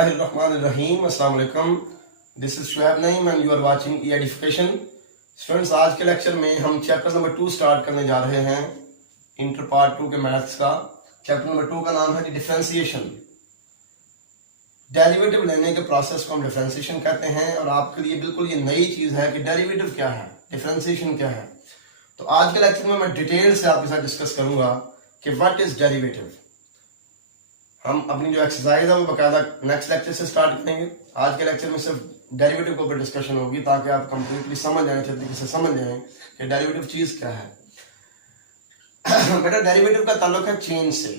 बिस्मिल्लाहिर्रहमानिर्रहीम। अस्सलाम वालेकुम। This is Shoaib Naeem and you are watching e edification. Students, आज के लेक्चर में हम चैप्टर नंबर 2 स्टार्ट करने जा रहे हैं, इंटर पार्ट 2 के मैथ्स का। चैप्टर नंबर 2 का नाम है डिफरेंशिएशन। डेरिवेटिव लेने के प्रोसेस को हम डिफरेंशिएशन कहते हैं और आपके लिए बिल्कुल ये नई चीज है कि डेरिवेटिव क्या है, डिफरेंशिएशन क्या है। तो आज के लेक्चर में मैं डिटेल से आपके साथ डिस्कस करूंगा कि व्हाट इज डेरिवेटिव। हम अपनी जो एक्सरसाइज है वो बकायदा नेक्स्ट लेक्चर से स्टार्ट करेंगे। आज के लेक्चर में सिर्फ डेरिवेटिव के ऊपर डिस्कशन होगी ताकि आप कंप्लीटली समझ जाएं, अच्छे तरीके से समझ जाएं कि डेरिवेटिव चीज क्या है। बेटा, डेरिवेटिव का ताल्लुक है चेंज से,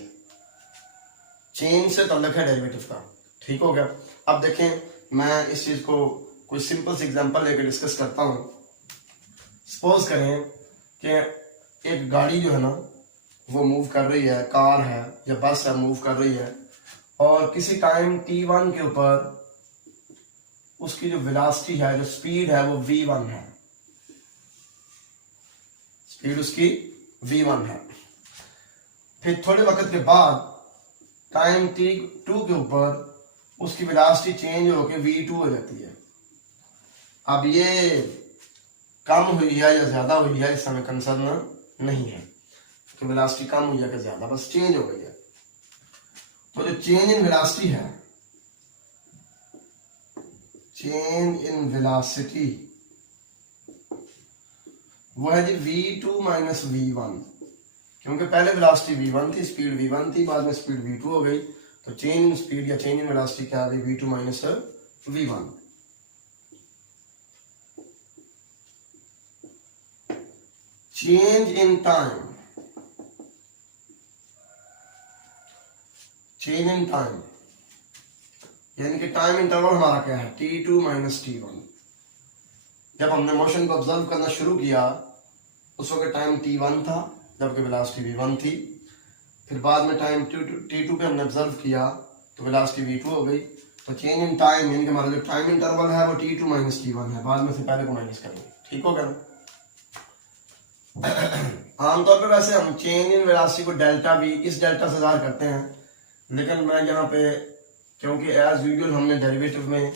ताल्लुक है डेरिवेटिव का। ठीक हो गया। अब देखें, मैं इस चीज को कोई सिंपल सी एग्जांपल लेकर डिस्कस करता हूं। सपोज करें कि एक गाड़ी जो है ना वो मूव कर रही है, कार है या बस है, मूव कर रही है और किसी टाइम t1 के ऊपर उसकी जो वेलोसिटी है, जो स्पीड है वो v1 है। स्पीड उसकी v1 है। फिर थोड़े वक्त के बाद टाइम t2 के ऊपर उसकी वेलोसिटी चेंज होकर v2 हो जाती है। अब ये कम हुई है या ज्यादा हुई है इससे हमें कंसर्न नहीं है कि वेलोसिटी कम हुई है कि ज्यादा, बस चेंज हो गई है। तो जो चेंज इन वेलोसिटी है, चेंज इन वेलोसिटी, वो है जी v2 माइनस v1। क्योंकि पहले वेलोसिटी v1 थी, स्पीड v1 थी, बाद में स्पीड v2 हो गई, तो चेंज इन स्पीड या चेंज इन वेलोसिटी क्या आ गई, v2 minus v1। Change in time, change in time यानी कि टाइम इंटरवल हमारा क्या है, t2 माइनस t1। जब हमने मोशन को ऑब्जर्व करना शुरू किया उस वक्त टाइम t1 था जबकि वेलोसिटी v1 थी। फिर बाद में टाइम t2 पे हमने ऑब्जर्व किया तो वेलोसिटी v2 हो गई। तो चेंज इन टाइम यानी कि हमारा जो टाइम इंटरवल है वो t2 माइनस t1 है। बाद में से पहले को माइनस करेंगे। ठीक हो गया। आमतौर पे वैसे हम चेंज इन वेलोसिटी को डेल्टा v, इस डेल्टा से ज़ाहिर करते हैं, लेकिन मैं यहाँ पे क्योंकि एज यूजुअल हमने डेरिवेटिव में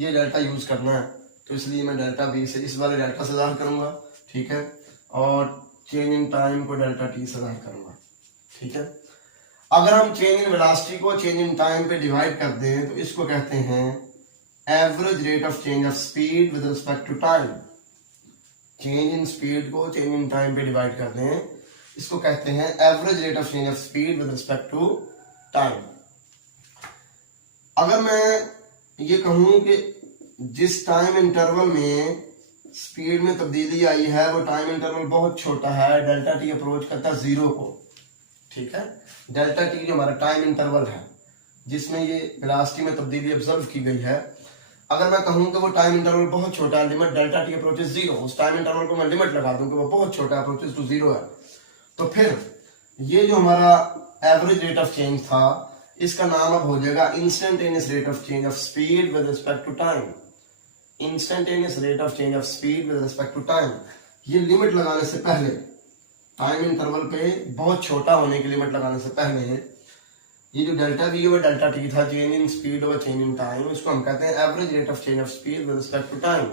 ये डेल्टा यूज करना है तो इसलिए मैं डेल्टा v से, इस वाले डेल्टा से ज़ाहिर करूंगा। ठीक है। और चेंज इन टाइम को डेल्टा t से ज़ाहिर करूंगा। ठीक है। अगर हम चेंज इन वेलोसिटी को चेंज इन टाइम पे डिवाइड कर दें तो इसको कहते हैं average rate of change of speed with respect to time. Change in speed को चेंज इन टाइम पे डिवाइड कर दें, इसको कहते हैं average rate of change of speed with respect to time. अगर मैं ये कहूं कि जिस टाइम इंटरवल में स्पीड में तब्दीली आई है वो टाइम इंटरवल बहुत छोटा है, डेल्टा टी अप्रोच करता है 0 को। ठीक है। डेल्टा टी जो हमारा टाइम इंटरवल है जिसमें ये वेलोसिटी में तब्दीली ऑब्जर्व की गई है, अगर मैं कहूं कि वो टाइम इंटरवल बहुत छोटा है, लिमिट डेल्टा टी अप्रोचेस 0, उस टाइम इंटरवल को मैं लिमिट लगा दूं कि वो बहुत छोटा है, अप्रोचेस टू 0 है, तो फिर ये जो हमारा एवरेज रेट ऑफ चेंज था इसका नाम अब हो जाएगा instantaneous rate of change of speed with respect to time. Instantaneous rate of change of speed with respect to time, ये लिमिट लगाने से पहले, टाइम इंटरवल पे बहुत छोटा होने की लिमिट लगाने से पहले, ये जो डेल्टा वी और डेल्टा टी था, चेंज इन स्पीड और चेंज इन टाइम, इसको हम कहते हैं average rate of change of speed with respect to time.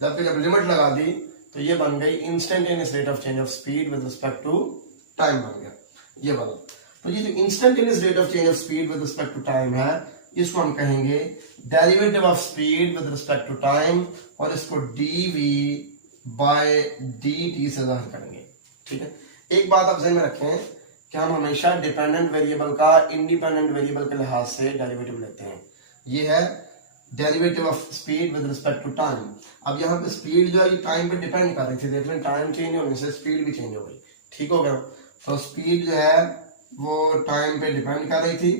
जब लिमिट लगा दी तो ये बन गई instantaneous rate of change of speed with respect to time बन गया ये वाला। तो ये जो instantaneous rate of change of speed with respect to time है, इसको हम कहेंगे derivative of speed with respect to time और इसको dv बाय dt से ज़ाहिर करेंगे। ठीक है। एक बात आप ध्यान में रखें कि हम हमेशा डिपेंडेंट वेरिएबल का इंडिपेंडेंट वेरिएबल के लिहाज से डेरिवेटिव लेते हैं। ये है derivative of speed with respect to time. अब यहाँ पे स्पीड जो है ये टाइम पे डिपेंड कर रही थी, देख लें टाइम चेंज होने से स्पीड भी चेंज हो गई। ठीक हो गया। तो स्पीड जो है वो टाइम पे डिपेंड कर रही थी,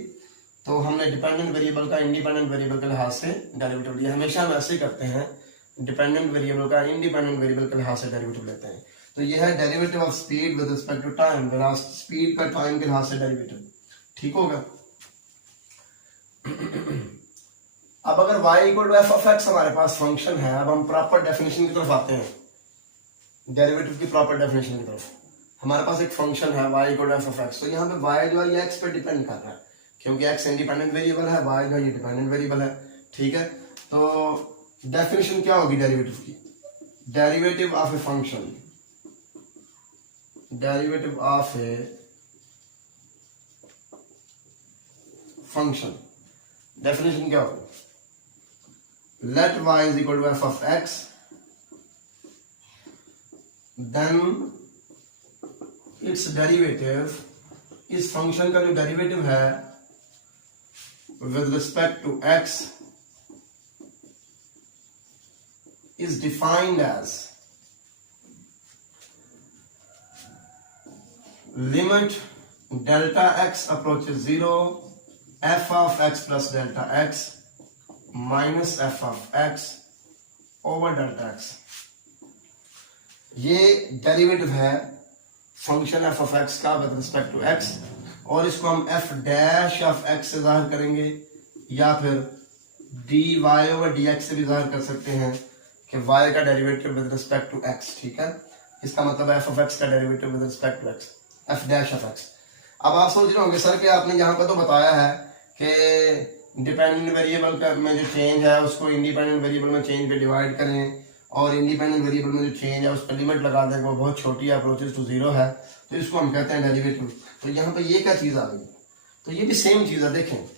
तो हमने डिपेंडेंट वेरिएबल का इंडिपेंडेंट वेरिएबल के लिहाज से डेरिवेटिव लिया। हमेशा हम ऐसे ही करते हैं, डिपेंडेंट वेरिएबल का इंडिपेंडेंट वेरिएबल के लिहाज से डेरिवेटिव लेते हैं। तो ये है derivative of speed with respect to time, speed का टाइम के लिहाज से डेरिवेटिव। ठीक होगा। अब अगर y equal to f of x हमारे पास फंक्शन है, अब हम प्रॉपर डेफिनेशन की तरफ आते हैं, डेरिवेटिव की प्रॉपर डेफिनेशन की तरफ। हमारे पास एक फंक्शन है y equal to f of x, तो यहाँ पे y जो है ये x पे डिपेंड कर रहा है। क्योंकि x इंडिपेंडेंट वेरिएबल है, y जो ये डिपेंडेंट वेरिएबल है। ठीक है, तो डेफिनेशन क्या होगी डेरिवेटिव की? Derivative of a function, derivative of a function, definition क्या होगी? Let y is equal to f of x, then its derivative, इस फंक्शन का जो डेरिवेटिव है with respect to x is defined as limit delta x approaches 0 f of x plus delta x minus f of x over delta x। ये derivative है function f of x का with respect to x, और इसको हम f dash of x से जाहिर करेंगे या फिर dy over dx से भी जाहिर कर सकते हैं कि y का derivative with respect to x। ठीक है, इसका मतलब f of x का derivative with respect to x, f dash of x। अब आप सोच रहे होंगे सर कि आपने यहाँ पर तो बताया है कि डिपेंडेंट वेरिएबल का में जो चेंज है उसको इंडिपेंडेंट वेरिएबल में चेंज पे डिवाइड करें, और इंडिपेंडेंट वेरिएबल में जो चेंज है उस पर लिमिट लगा दें, वो बहुत छोटी अप्रोचेस टू 0 है, तो इसको हम कहते हैं डेरिवेटिव। तो यहाँ पे ये क्या चीज आ गई? तो ये भी सेम चीज है। देखें,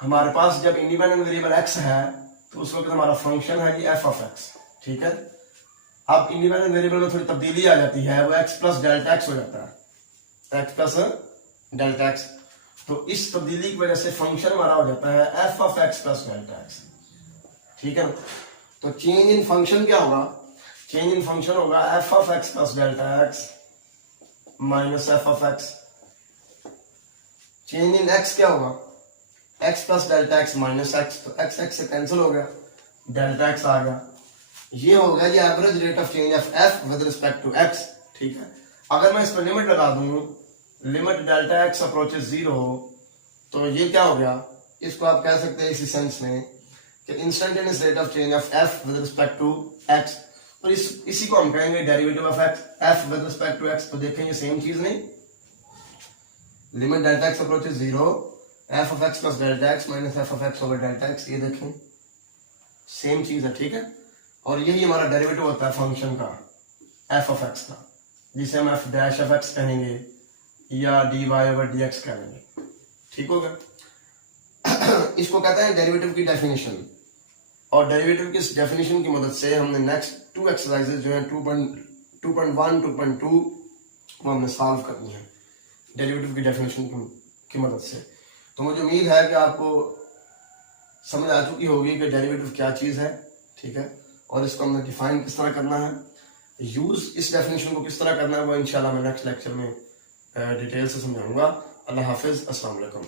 हमारे पास जब इंडिपेंडेंट वेरिएबल x है तो उस वक्त हमारा फंक्शन है कि f ऑफ x। ठीक है, अब इंडिपेंडेंट वेरिएबल में थोड़ी तब्दीली आ जाती है, वो x प्लस डेल्टा x हो जाता है, x प्लस डेल्टा x। तो इस तब्दीली की वजह से फंक्शन हमारा हो जाता है f of x plus delta x। ठीक है, तो चेंज इन फंक्शन क्या होगा? चेंज इन फंक्शन होगा f of x plus delta x minus f of x। Change in x क्या होगा? x plus delta x minus x, तो x x से कैंसिल हो गया, डेल्टा x आ गया। ये हो गया जी average rate of change of f with respect to x। ठीक है, अगर मैं इस पर लिमिट लगा दूं, लिमिट डेल्टा x अप्रोचेस 0, तो ये क्या हो गया? इसको आप कह सकते हैं इसी सेंस में कि instantaneous rate of change of f with respect to x, और इसी को हम कहेंगे derivative of f with respect to x। तो देखें ये सेम चीज नहीं, limit delta x approaches 0 f of x plus delta x minus f of x over delta x, ये देखें सेम चीज है। ठीक है, और यही हमारा डेरिवेटिव होता है फंक्शन का f ऑफ x का, जिसे हम f डैश ऑफ x कहेंगे या dy ओवर dx कहेंगे। ठीक होगा, इसको कहते हैं डेरिवेटिव की डेफिनेशन, और डेरिवेटिव की इस डेफिनेशन की मदद से हमने नेक्स्ट 2 एक्सरसाइजेज जो हैं 2.1 2.2 वो हमने सॉल्व करनी है डेरिवेटिव की डेफिनेशन की मदद से। तो मुझे उम्मीद है कि आपको समझ आ चुकी होगी कि डेरिवेटिव क्या चीज़ है। ठीक है, और इसको हमने डिफाइन किस तरह करना है, यूज इस डेफिनेशन को किस तरह करना है, वो इंशाल्लाह मैं नेक्स्ट लेक्चर में डिटेल से समझाऊंगा। अल्लाह हाफिज, अस्सलाम वालेकुम।